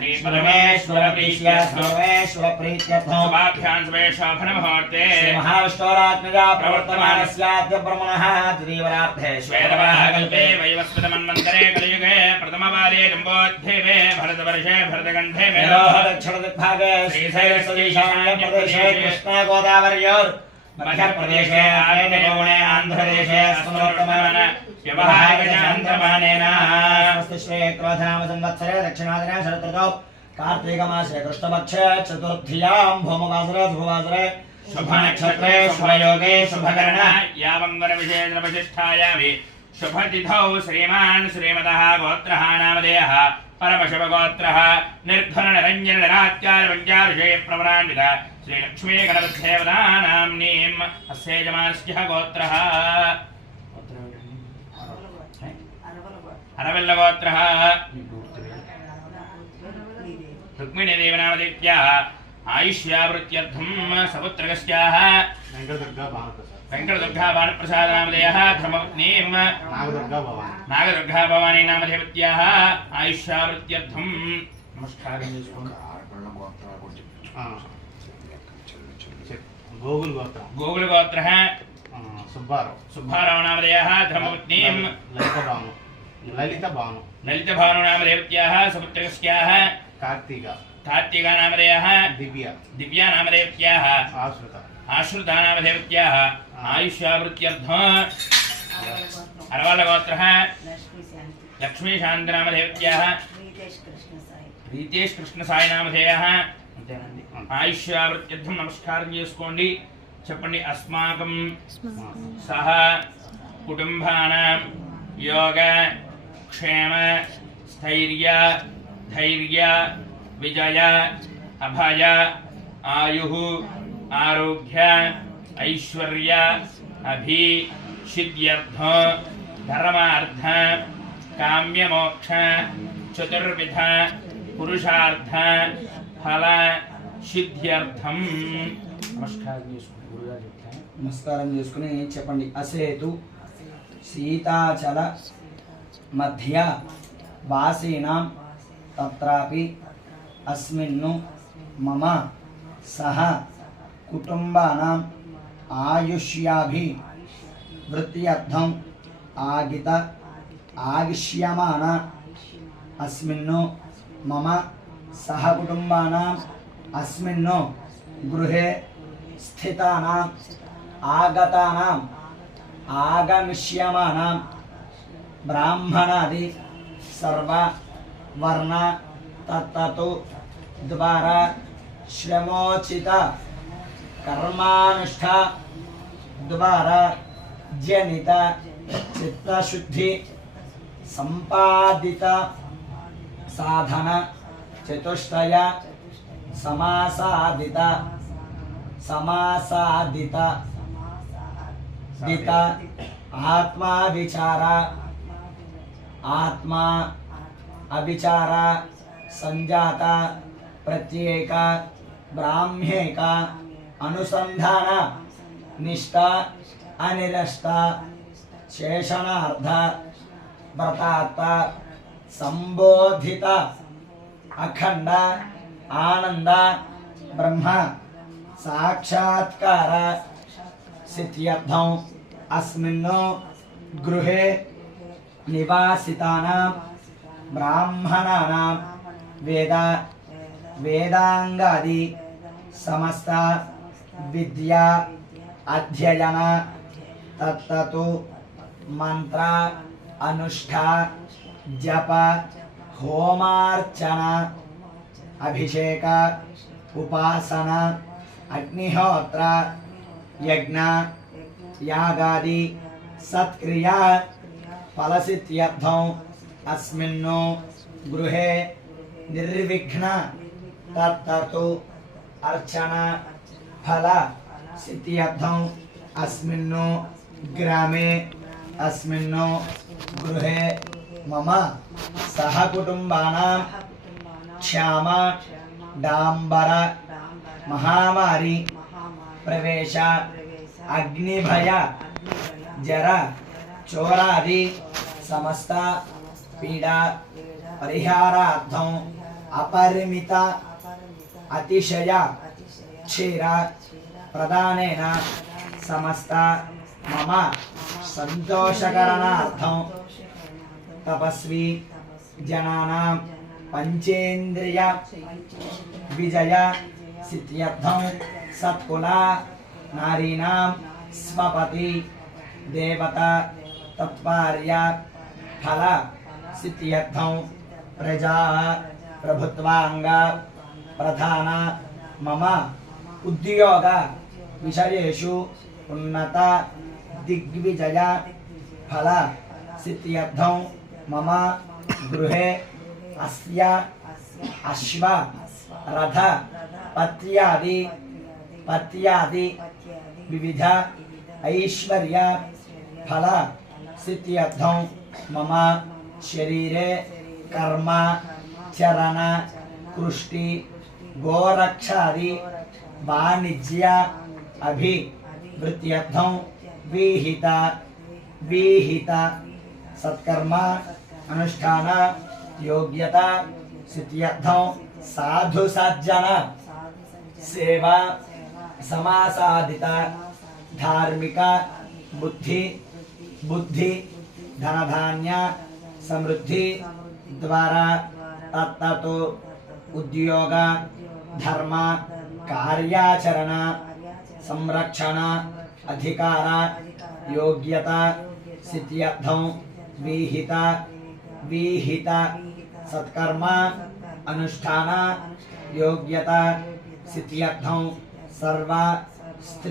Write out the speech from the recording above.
श्री परमेश्वर प्रीत्या सर्वेश्वर प्रीत्यर्थं शुभाभ्यां शुभेशोभनमुहूर्ते श्री महाविष्णोरात्मजा प्रवर्तमानस्याद्य ब्रह्मणः द्वितीयवरार्धे श्वेतवाहकल्पे वैवस्वतमन्वन्तरे कलियुगे प्रथमवारे जम्बोद्भीमे भरतवर्षे भरतगण्ठे मेरोह दक्षिणदिग्भागे श्रीशैलसदीशान्य प्रदेशे कृष्णगोदावर्योर् मध्यप्रदेशे आर्यकोणे आन्ध्रदेशे अस्मवर्तमान व्यवहारिकचान्द्रमानेन श्री क्रोधनाम संवत्सरे दक्षिणादिने शरदृतौ कार्तीकमासे कृष्णपक्षे चतुर्थ्यां भौमवासरे शुभवासरे शुभनक्षत्रे शुभयोगे शुभकरण यावङ्गरविशेषविशिष्टायामि शुभतिथौ श्रीमान् श्रीमतः गोत्रः नामधेयः परमशिवगोत्रः निर्धननिरञ्जननिरात्यारपञ्चारुषे प्रवरान्वित श्रीलक्ष्मी गणपतिदेवतानाम्नीम् अस्य यजमानस्य गोत्रः अरविल्लगोत्रः रुक्मिणीदेवनामदेव्याः आयुष्यावृत्त्यर्थं सपुत्रकस्याः वेंकटदुर्गा भानुप्रसादनामधेयः धर्मपत्नीं नागदुर्गा भवानी नामधेवत्याः आयुष्यावृत्त्यर्थं नमस्कारं गोकुल गोत्रः सुब्बाराव नामधेयः धर्मपत्नीं ललित भानु नामधेवत्याः सपुत्रकस्याः कार्तिका नामधेयः दिव्या नामधेवत्याः आश्रिता नामधेवत्याः आयुष्यावृत्त्यर्थं अरवालगोत्रः लक्ष्मीशान्ति नामधेवत्याः प्रीतेश कृष्णसाई नामधेयः आयुष्यावृत्त्यर्थं नमस्कारं చేసుకోండి చెప్పండి अस्माकं सह कुटुंबानां योग क्षेम स्थैर्य धैर्य विजय अभय आयुः आरोग्य ऐश्वर्य अभिसिद्ध्यर्थ धर्मार्थ काम्यमोक्ष चतुर्विध पुरुषार्थ फल सिद्ध्यर्थं నమస్కారం చేసుకుని చెప్పండి అసేతు సీతాచల మధ్య వాసీనాం తత్రాపి అస్మిన్ను మమ సహ కుటుంబానాం ఆయుష్యాభి వృత్త్యర్థం ఆగిష్యమాన అస్మిన్ను మమ సహ కుటుంబానాం అస్మిన్ను గృహే స్థితానాం ఆగతానాం ఆగమిష్యమానాం బ్రాహ్మణాది సర్వ వర్ణ తత్తు ద్వారా శ్రమోచిత కర్మానుష్ఠా ద్వారా జనిత చిత్తశుద్ధి సంపాదిత సాధన చతుష్టయ సమాసాదిత ఆత్మా విచార ఆత్మా అవిచార సంజాత ప్రత్యేక బ్రాహ్మేక అనుసంధాన నిష్ట అనిరష్ట శేషణార్థ వ్రతాత్మ సంబోధిత అఖండ ఆనంద బ్రహ్మ సాక్షాత్కార సిద్ధ్యర్థం అస్మిన్ను గృహే నివాసితానాం బ్రాహ్మణానాం వేదాంగాది సమస్త విద్యా అధ్యయన తత్తు మంత్ర అనుష్ఠా జప హోమార్చన అభిషేక ఉపాసన అగ్నిహోత్ర యజ్ఞ యాగాది సత్క్రియా ఫలసిద్ధ్యర్థం అస్మిన్ను గృహే నిర్విఘ్న తత్తు అర్చన ఫల సిద్ధ్యర్థం అస్మిన్ను గ్రామే అస్మిన్ను గృహే మమ సహ కుటుంబానాం క్షామ డాంబర మహామారి ప్రవేశ అగ్నిభయ జర చోరాది సమస్త పీడా పరిహారార్థం अपरिमित अतिशय क्षीर प्रदानेन समस्त मम संतोषकरणार्थं तपस्वी जनानां पंचेन्द्रिय विजय सिद्ध्यर्थं सत्कुला नारीणां स्वपति देवता तत्पर्य फल सिद्ध्यर्थं प्रजा प्रभुत्वांग प्रधान मम उद्योग विषयेषु उन्नत दिग्विजय फल सिद्ध्यर्थं मम गृहे अस्य अश्व रथ पत्यादि विविध ऐश्वर्य फल सिद्ध्यर्थं मम शरीरे कर्म चरण कृष्टि गोरक्षादि वाणिज्य अभिवृद्ध्यर्थं विहित सत्कर्म अनुष्ठान योग्यता सिद्ध्यर्थं साधु सज्जन सेवा समासादित धार्मिक बुद्धि धनधान्य समृद्धि द्वारा तत्ततो उद्योग धर्म कार्याचरण संरक्षण अधिकार योग्यता सिद्ध्यर्थं विहित सत्कर्म अनुष्ठान योग्यता सिद्ध्यर्थं सर्व